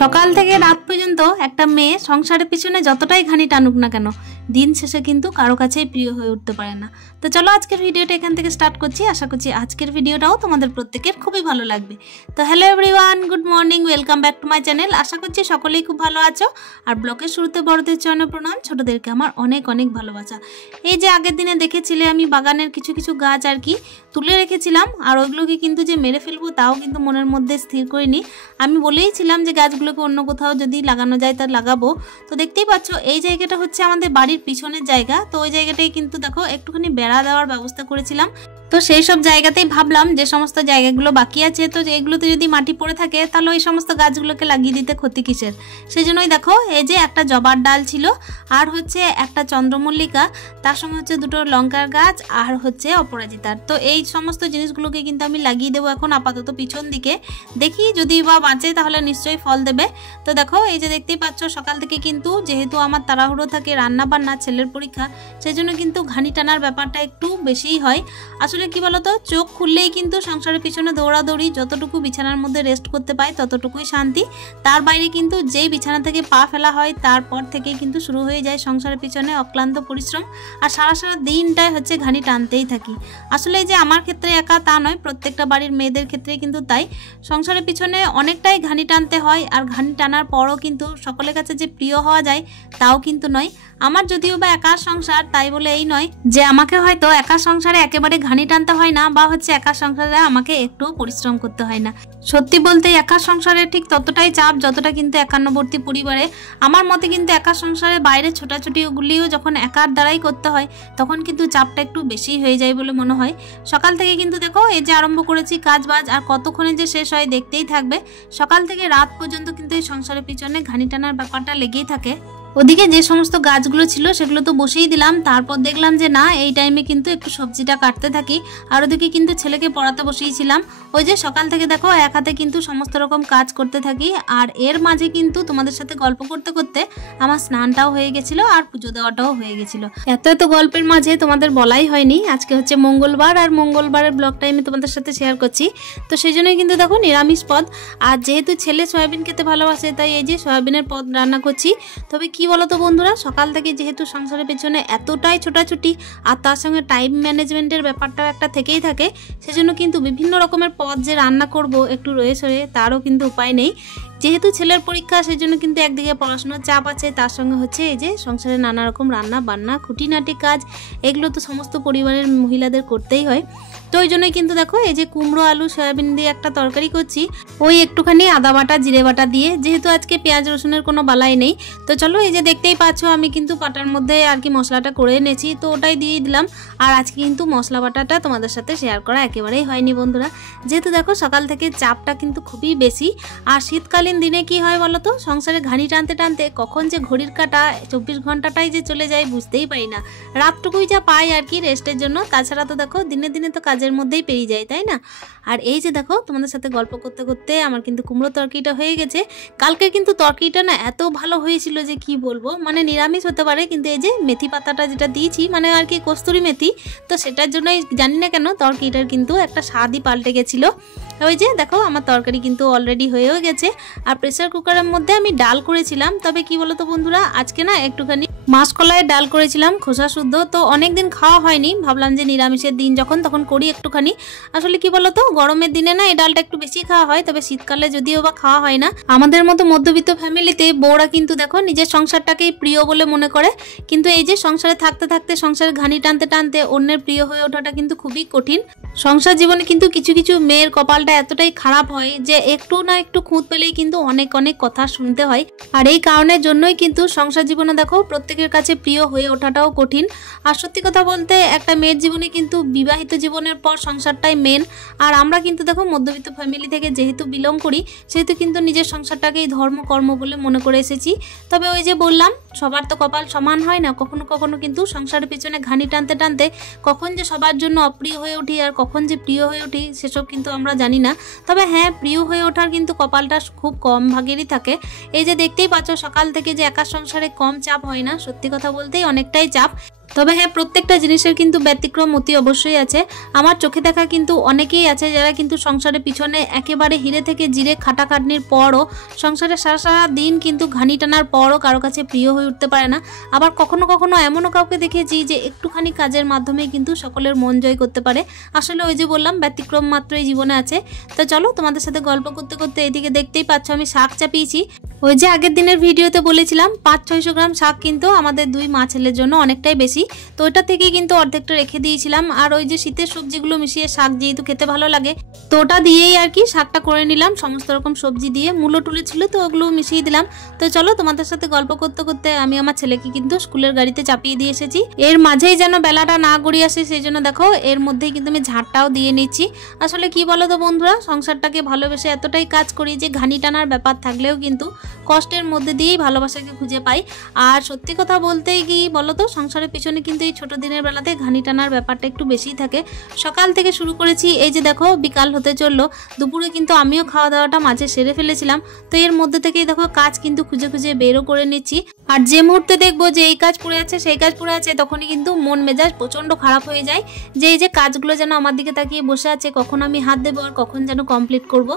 সকাল থেকে রাত পর্যন্ত একটা মেয়ে সংসারের পিছনে যতটাই ঘানি টানুক না কেন, দিন শেষে কিন্তু কারো কাছেই প্রিয় হয়ে উঠতে পারে না। তো চলো আজকের ভিডিওটা এখান থেকে স্টার্ট করছি। আশা করছি আজকের ভিডিওটাও তোমাদের প্রত্যেকের খুবই ভালো লাগবে। তো hello everyone, good morning, welcome back to my channel. আশা করছি সকলেই খুব ভালো আছো। আর ব্লগের শুরুতে বড়দের চরণে প্রণাম, ছোটদেরকে আমার অনেক অনেক ভালোবাসা। এই যে আগের দিনে দেখেছিলে আমি বাগানের কিছু কিছু গাছ আর কি তুলে রেখেছিলাম, আর ওইগুলোকে কিন্তু যে মেরে ফেলবো তাও কিন্তু মনের মধ্যে স্থির করিনি। আমি বলেইছিলাম যে গাছগুলোকে অন্য কোথাও যদি লাগানো যায় তা লাগাবো। তো দেখতেই পাচ্ছ এই জায়গাটা হচ্ছে আমাদের বাড়ির পিছনের জায়গা। তো ওই জায়গাটাই কিন্তু দেখো একটুখানি বেড়া দেওয়ার ব্যবস্থা করেছিলাম। তো সেই সব জায়গাতেই ভাবলাম যে সমস্ত জায়গাগুলো বাকি আছে, তো এগুলোতে যদি মাটি পড়ে থাকে তাহলে ওই সমস্ত গাছগুলোকে লাগিয়ে দিতে ক্ষতি কিসের। সেই জন্যই দেখো এই যে একটা জবার ডাল ছিল, আর হচ্ছে একটা চন্দ্রমল্লিকা, তার সঙ্গে হচ্ছে দুটো লঙ্কার গাছ, আর হচ্ছে অপরাজিতার। তো এই সমস্ত জিনিসগুলোকে কিন্তু আমি লাগিয়ে দেবো এখন আপাতত পিছন দিকে। দেখি যদি বা বাঁচে তাহলে নিশ্চয়ই ফল দেবে। তো দেখো এই যে দেখতেই পাচ্ছ সকাল থেকে কিন্তু যেহেতু আমার তাড়াহুড়ো থাকে রান্না বান্না, ছেলের পরীক্ষা, সেই জন্য কিন্তু ঘানি টানার ব্যাপারটা একটু বেশিই হয়। আসলে কি বলতো, চোখ খুললেই কিন্তু সংসারের পিছনে দৌড়াদৌড়ি, যতটুকু বিছানার মধ্যে রেস্ট করতে পাই ততটুকুই শান্তি। তার বাইরে কিন্তু যেই বিছানা থেকে পা ফেলা হয় তারপর থেকে কিন্তু শুরু হয়ে যায় সংসারের পিছনে অক্লান্ত পরিশ্রম, আর সারা দিনটাই হচ্ছে ঘানি টানতেই থাকি। আসলে যে আমার ক্ষেত্রে একা তা নয়, প্রত্যেকটা বাড়ির মেয়েদের ক্ষেত্রেই কিন্তু তাই। সংসারের পিছনে অনেকটাই ঘানি টানতে হয়, আর ঘানি টানার পরও কিন্তু সকলের কাছে যে প্রিয় হওয়া যায় তাও কিন্তু নয়। আমার যদিও বা একার সংসার, তাই বলে এই নয় যে আমাকে হয়তো একার সংসারে একেবারে ঘানি টানতে হয় না, বা হচ্ছে একার সংসারে আমাকে একটু পরিশ্রম করতে হয় না। সত্যি বলতে একার সংসারে ঠিক ততটাই চাপ যতটা কিন্তু একান্নবর্তী পরিবারে। আমার মতে কিন্তু একার সংসারে বাইরে ছোটাছুটিগুলিও যখন একার দ্বারাই করতে হয় তখন কিন্তু চাপটা একটু বেশি হয়ে যায় বলে মনে হয়। সকাল থেকে কিন্তু দেখো এই যে আরম্ভ করেছি কাজ বাজ, আর কতক্ষণে যে শেষ হয় দেখতেই থাকবে। সকাল থেকে রাত পর্যন্ত কিন্তু এই সংসারের পিছনে ঘানি টানার ব্যাপারটা লেগেই থাকে। ওদিকে যে সমস্ত গাছগুলো ছিল সেগুলো তো বসেই দিলাম, তারপর দেখলাম যে না এই টাইমে কিন্তু একটু সবজিটা কাটতে থাকি। আর ওদিকে কিন্তু ছেলেকে পড়াতে বসিয়েছিলাম। ওই যে সকাল থেকে দেখো এক হাতে কিন্তু সমস্ত রকম কাজ করতে থাকি, আর এর মাঝে কিন্তু তোমাদের সাথে গল্প করতে করতে আমার স্নানটাও হয়ে গেছিল আর পুজো দেওয়াটাও হয়ে গেছিল। এত গল্পের মাঝে তোমাদের বলাই হয়নি, আজকে হচ্ছে মঙ্গলবার, আর মঙ্গলবারের ব্লগটাই আমি তোমাদের সাথে শেয়ার করছি। তো সেই জন্যই কিন্তু দেখো নিরামিষ পদ, আর যেহেতু ছেলে সয়াবিন খেতে ভালোবাসে তাই এই যে সয়াবিনের পদ রান্না করছি। তবে কি বলো তো বন্ধুরা, সকাল থেকে যেহেতু সংসারের পেছনে এতটাই ছোটাছুটি, আর তার সঙ্গে টাইম ম্যানেজমেন্টের ব্যাপারটাও একটা থেকেই থাকে, সেজন্য কিন্তু বিভিন্ন রকমের পদ যে রান্না করব একটু রয়ে সরে তারও কিন্তু উপায় নেই। যেহেতু ছেলের পরীক্ষা সেই জন্য কিন্তু একদিকে পড়াশোনার চাপ আছে, তার সঙ্গে হচ্ছে এই যে সংসারে নানা রকম রান্না বান্না খুঁটিনাটি কাজ, এগুলো তো সমস্ত পরিবারের মহিলাদের করতেই হয়। তো ওই জন্যই কিন্তু দেখো এই যে কুমড়ো আলু সয়াবিন দিয়ে একটা তরকারি করছি, ওই একটুখানি আদা বাটা জিরে বাটা দিয়ে, যেহেতু আজকে পেঁয়াজ রসুনের কোনো বালাই নেই। তো চলো এই যে দেখতেই পাচ্ছ আমি কিন্তু পাটার মধ্যে আর কি মশলাটা করে এনেছি, তো ওটাই দিয়ে দিলাম। আর আজকে কিন্তু মশলা বাটাটা তোমাদের সাথে শেয়ার করা একেবারেই হয়নি বন্ধুরা, যেহেতু দেখো সকাল থেকে চাপটা কিন্তু খুবই বেশি। আর শীতকালীন দিনে কি হয় বলো তো, সংসারে ঘানি টানতে টানতে কখন যে ঘড়ির কাঁটা 24 ঘন্টাটাই যে চলে যায় বুঝতেই পারি না। রাতটুকুই যা পাই আর কি রেস্টের জন্য, তাছাড়া তো দেখো দিনে দিনে তো কাজের মধ্যেই পেরিয়ে যায়, তাই না। আর এই যে দেখো তোমাদের সাথে গল্প করতে করতে আমার কিন্তু কুমড়ো তরকারিটা হয়ে গেছে। কালকে কিন্তু তরকারিটা না এত ভালো হয়েছিল যে কি বলবো, মানে নিরামিষ হতে পারে কিন্তু এই যে মেথি পাতাটা যেটা দিয়েছি মানে আর কি কস্তুরি মেথি, তো সেটার জন্যই জানি না কেন তরকারিটার কিন্তু একটা স্বাদই পাল্টে গেছিলো। ওই যে দেখো আমার তরকারি কিন্তু অলরেডি হয়েও গেছে। আর প্রেসার কুকারের মধ্যে আমি ডাল করেছিলাম, তবে কি বলতো বন্ধুরা আজকে না একটুখানি মাসকলাইয়ের ডাল করেছিলাম খোসা শুদ্ধ, তো অনেকদিন খাওয়া হয়নি, ভাবলাম যে নিরামিষের দিন যখন তখন করি একটুখানি। আসলে কি বলতো গরমের দিনে না এই ডালটা একটু বেশি খাওয়া হয়, তবে শীতকালে যদিও বা খাওয়া হয় না। আমাদের মতো মধ্যবিত্ত ফ্যামিলিতে বউরা কিন্তু দেখো নিজের সংসারটাকেই প্রিয় বলে মনে করে, কিন্তু এই যে সংসারে থাকতে থাকতে সংসারে ঘানি টানতে টানতে অন্যের প্রিয় হয়ে ওঠাটা কিন্তু খুবই কঠিন। সংসার জীবনে কিন্তু কিছু কিছু মেয়ের কপালটা এতটাই খারাপ হয় যে একটু না একটু খুঁত পেলেই কিন্তু অনেক অনেক কথা শুনতে হয়। আর এই কারণের জন্যই কিন্তু সংসার জীবনে দেখো প্রত্যেকের কাছে প্রিয় হয়ে ওঠাটাও কঠিন। আর সত্যি কথা বলতে একটা মেয়ের জীবনে কিন্তু বিবাহিত জীবনের পর সংসারটাই মেন। আর আমরা কিন্তু দেখো মধ্যবিত্ত ফ্যামিলি থেকে যেহেতু বিলং করি, সেহেতু কিন্তু নিজের সংসারটাকেই ধর্ম কর্ম বলে মনে করে এসেছি। তবে ওই যে বললাম সবার তো কপাল সমান হয় না, কখনো কখনো কিন্তু সংসারের পিছনে ঘানি টানতে টানতে কখন যে সবার জন্য অপ্রিয় হয়ে উঠি আর কখন যে প্রিয় হয়ে উঠি সেসব কিন্তু আমরা জানি না। তবে হ্যাঁ, প্রিয় হয়ে ওঠার কিন্তু কপালটা খুব কম ভাগেরই থাকে। এই যে দেখতেই পাচ্ছ সকাল থেকে যে একা সংসারে কম চাপ হয় না, সত্যি কথা বলতেই অনেকটাই চাপ। তবে হ্যাঁ, প্রত্যেকটা জিনিসের কিন্তু ব্যতিক্রম অতি অবশ্যই আছে। আমার চোখে দেখা কিন্তু অনেকেই আছে যারা কিন্তু সংসারের পিছনে একেবারে হিরে থেকে জিরে খাটাখাটনির পরও, সংসারে সারা দিন কিন্তু ঘানি টানার পরও কারো কাছে প্রিয় হয়ে উঠতে পারে না। আবার কখনো কখনো এমনও কাউকে দেখেছি যে একটুখানি কাজের মাধ্যমে কিন্তু সকলের মন জয় করতে পারে। আসলে ওই যে বললাম, ব্যতিক্রম মাত্রই জীবনে আছে। তো চলো, তোমাদের সাথে গল্প করতে করতে এদিকে দেখতেই পাচ্ছ আমি শাক চাপিয়েছি। ওই যে আগের দিনের ভিডিওতে বলেছিলাম 500-600 গ্রাম শাক কিন্তু আমাদের 2 মা ছেলের জন্য অনেকটাই বেশি। তো ওইটা থেকেই কিন্তু অর্ধেকটা রেখে দিয়েছিলাম। আর ওই যে শীতের সবজিগুলো মিশিয়ে শাক যেহেতু খেতে ভালো লাগে, তো ওটা দিয়েই আর কি শাকটা করে নিলাম। সমস্ত রকম সবজি দিয়ে মূলো টুলে ছিল, তো ওগুলো মিশিয়ে দিলাম। তো চলো, তোমাদের সাথে গল্প করতে করতে আমি আমার ছেলেকে কিন্তু স্কুলের গাড়িতে চাপিয়ে দিয়ে এসেছি। এর মাঝেই যেন বেলাটা না গড়িয়ে আসে, সেই জন্য দেখো এর মধ্যেই কিন্তু আমি ঝাড়টাও দিয়ে নিচ্ছি। আসলে কি বলো তো বন্ধুরা, সংসারটাকে ভালোবেসে এতটাই কাজ করি যে ঘানি টানার ব্যাপার থাকলেও কিন্তু কষ্টের মধ্যে দিয়েই ভালোবাসাকে খুঁজে পাই। আর সত্যি কথা বলতে কি বলো তো, সংসারের পিছনে কিন্তু এই ছোট দিনের বেলাতে ঘানি টানার ব্যাপারটা একটু বেশিই থাকে। সকাল থেকে শুরু করেছি, এই যে দেখো বিকাল হতে চললো। দুপুরে কিন্তু আমিও খাওয়া দাওয়াটা মাঝে সেরে ফেলেছিলাম। তো এর মধ্যে থেকেই দেখো কাজ কিন্তু খুঁজে খুঁজে বেরও করে নিচ্ছি। আর যে মুহূর্তে দেখবো যে এই কাজ পড়ে আছে সেই কাজ পড়ে আছে, তখনই কিন্তু মন মেজাজ প্রচণ্ড খারাপ হয়ে যায় যে এই যে কাজগুলো যেন আমার দিকে তাকিয়ে বসে আছে, কখন আমি হাত দেবো আর কখন যেন কমপ্লিট করব।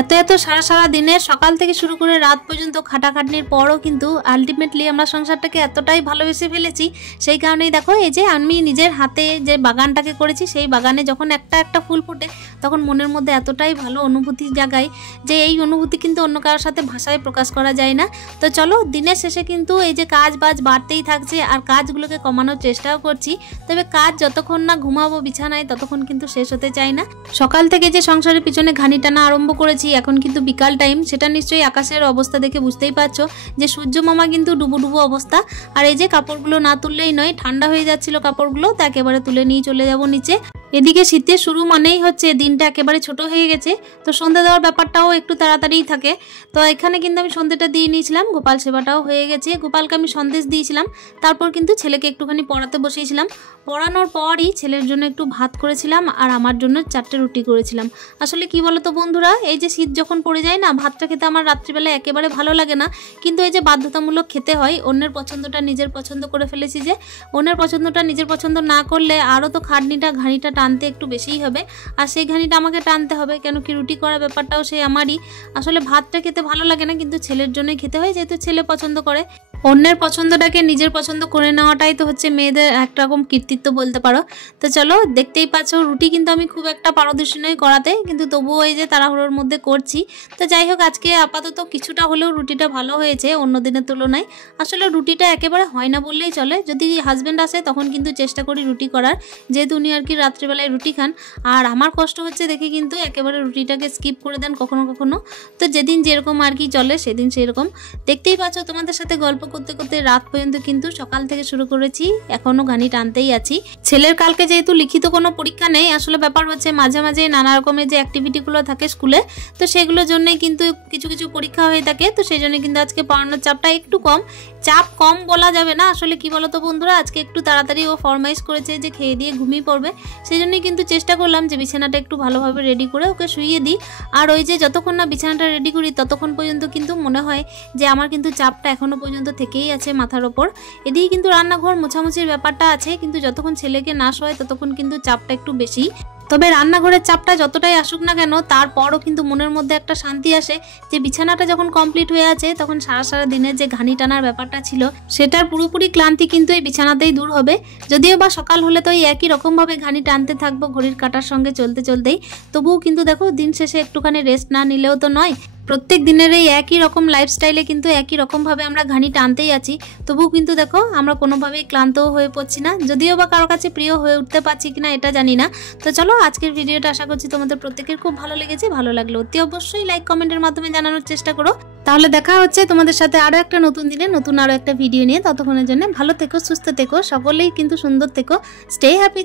এত সারা দিনের সকাল থেকে শুরু করে রাত পর্যন্ত খাটাখাটনির পরও কিন্তু আলটিমেটলি আমরা সংসারটাকে এতটাই ভালোবেসে ফেলেছি। সেই কারণেই দেখো এই যে আমি নিজের হাতে যে বাগানটাকে করেছি, সেই বাগানে যখন একটা ফুল ফোটে তখন মনের মধ্যে এতটাই ভালো অনুভূতি জাগায় যে এই অনুভূতি কিন্তু অন্য কারোর সাথে ভাষায় প্রকাশ করা যায় না। তো চলো, দিনের শেষে কিন্তু এই যে কাজ বাজ বাড়তেই থাকছে আর কাজগুলোকে কমানোর চেষ্টাও করছি। তবে কাজ যতক্ষণ না ঘুমাবো বিছানায় ততক্ষণ কিন্তু শেষ হতে চায় না। সকাল থেকে যে সংসারের পিছনে ঘানি টানা আরম্ভ করেছি, এখন কিন্তু বিকাল টাইম, সেটা নিশ্চয়ই আকাশের অবস্থা দেখে বুঝতেই পারছো যে সূর্য মামা কিন্তু ডুবো অবস্থা। আর এই যে কাপড়গুলো না তুললেই নয়, ঠান্ডা হয়ে যাচ্ছিল কাপড়গুলো, তা একেবারে তুলে নিয়ে চলে যাব নিচে। এদিকে শীতের শুরু মানেই হচ্ছে দিনটা একেবারে ছোট হয়ে গেছে, তো সন্ধ্যা দেওয়ার ব্যাপারটাও একটু তাড়াতাড়িই থাকে। তো এখানে কিন্তু আমি সন্ধ্যেটা দিয়ে নিয়েছিলাম, গোপাল সেবাটাও হয়ে গেছে। গোপালকে আমি সন্দেশ দিয়েছিলাম, তারপর কিন্তু ছেলেকে একটুখানি পড়াতে বসিয়েছিলাম। পড়ানোর পরই ছেলের জন্য একটু ভাত করেছিলাম আর আমার জন্য 4টে রুটি করেছিলাম। আসলে কি বলতো বন্ধুরা, এই যে শীত যখন পড়ে যায় না, ভাতটা খেতে আমার রাত্রিবেলায় একেবারে ভালো লাগে না, কিন্তু এই যে বাধ্যতামূলক খেতে হয়। অন্যের পছন্দটা নিজের পছন্দ করে ফেলেছি, যে অন্যের পছন্দটা নিজের পছন্দ না করলে আরও তো ঘানিটা টানতে একটু বেশিই হবে, আর সেই ঘানিটা আমাকে টানতে হবে, কেন কি রুটি করার ব্যাপারটাও সেই আমারই। আসলে ভাতটা খেতে ভালো লাগে না, কিন্তু ছেলের জন্যই খেতে হয়, যেহেতু ছেলে পছন্দ করে। অন্যের পছন্দটাকে নিজের পছন্দ করে নেওয়াটাই তো হচ্ছে মেয়েদের একরকম কৃতিত্ব বলতে পারো। তো চলো, দেখতেই পাচ্ছ রুটি কিন্তু আমি খুব একটা পারদর্শী নই করাতে, কিন্তু তবুও এই যে তাড়াহুড়োর মধ্যে করছি। তো যাই হোক, আজকে আপাতত কিছুটা হলেও রুটিটা ভালো হয়েছে অন্য দিনের তুলনায়। আসলে রুটিটা একেবারে হয় না বললেই চলে, যদি হাজব্যান্ড আসে তখন কিন্তু চেষ্টা করি রুটি করার, যেহেতু উনি আর কি রাত্রিবেলায় রুটি খান। আর আমার কষ্ট হচ্ছে দেখে কিন্তু একেবারে রুটিটাকে স্কিপ করে দেন কখনো কখনো। তো যেদিন যেরকম আর কি চলে সেদিন সেরকম। দেখতেই পাচ্ছ তোমাদের সাথে গল্প করতে করতে রাত পর্যন্ত কিন্তু সকাল থেকে শুরু করেছি, এখনো ঘানি টানতেই আছি। ছেলের কালকে যেহেতু লিখিত কোনো পরীক্ষা নেই, আসলে ব্যাপার হচ্ছে মাঝে মাঝে নানা রকমের যে অ্যাক্টিভিটিগুলো থাকে স্কুলে, তো সেগুলোর জন্যই কিন্তু কিছু পরীক্ষা হয়ে থাকে। তো সেই জন্য কিন্তু আজকে পড়ানোর চাপটা একটু কম। চাপ কম বলা যাবে না, আসলে কি বলতো বন্ধুরা, আজকে একটু তাড়াতাড়ি ও ফরমাইশ করেছে যে খেয়ে দিয়ে ঘুমিয়ে পড়বে। সেই জন্যই কিন্তু চেষ্টা করলাম যে বিছানাটা একটু ভালোভাবে রেডি করে ওকে শুইয়ে দিই। আর ওই যে যতক্ষণ না বিছানাটা রেডি করি ততক্ষণ পর্যন্ত কিন্তু মনে হয় যে আমার কিন্তু চাপটা এখনো পর্যন্ত থেকেই আছে মাথার ওপর। এদিকে কিন্তু রান্নাঘর মোছামুছির ব্যাপারটা আছে, কিন্তু যতক্ষণ ছেলেকে না শোয় ততক্ষণ কিন্তু চাপটা একটু বেশি। তবে রান্নাঘরের চাপটা যতটাই আসুক না কেন, তারপরও কিন্তু মনের মধ্যে একটা শান্তি আসে যে বিছানাটা যখন কমপ্লিট হয়ে আছে তখন সারা দিনের যে ঘানি টানার ব্যাপারটা ছিল সেটার পুরোপুরি ক্লান্তি কিন্তু এই বিছানাতেই দূর হবে। যদিও বা সকাল হলে তো এই একই রকমভাবে ঘানি টানতে থাকবো ঘড়ির কাঁটার সঙ্গে চলতেই, তবুও কিন্তু দেখো দিন শেষে একটুখানি রেস্ট না নিলেও তো নয়। প্রত্যেক দিনের এই একই রকম লাইফস্টাইলে কিন্তু একই রকমভাবে আমরা ঘানি টানতেই আছি, তবুও কিন্তু দেখো আমরা কোনোভাবেই ক্লান্তও হয়ে পড়ছি না। যদিও বা কারো কাছে প্রিয় হয়ে উঠতে পারছি কিনা এটা জানি না। তো চলো, আজকের ভিডিওটা আশা করছি তোমাদের প্রত্যেকের খুব ভালো লেগেছে। ভালো লাগলে অতি অবশ্যই লাইক কমেন্টের মাধ্যমে জানানোর চেষ্টা করো। তাহলে দেখা হচ্ছে তোমাদের সাথে আরও একটা নতুন দিনে নতুন আরও একটা ভিডিও নিয়ে। ততক্ষণের জন্য ভালো থেকো, সুস্থ থেকো, সকলেই কিন্তু সুন্দর থেকো। স্টে হ্যাপি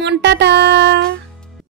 মন, টাটা।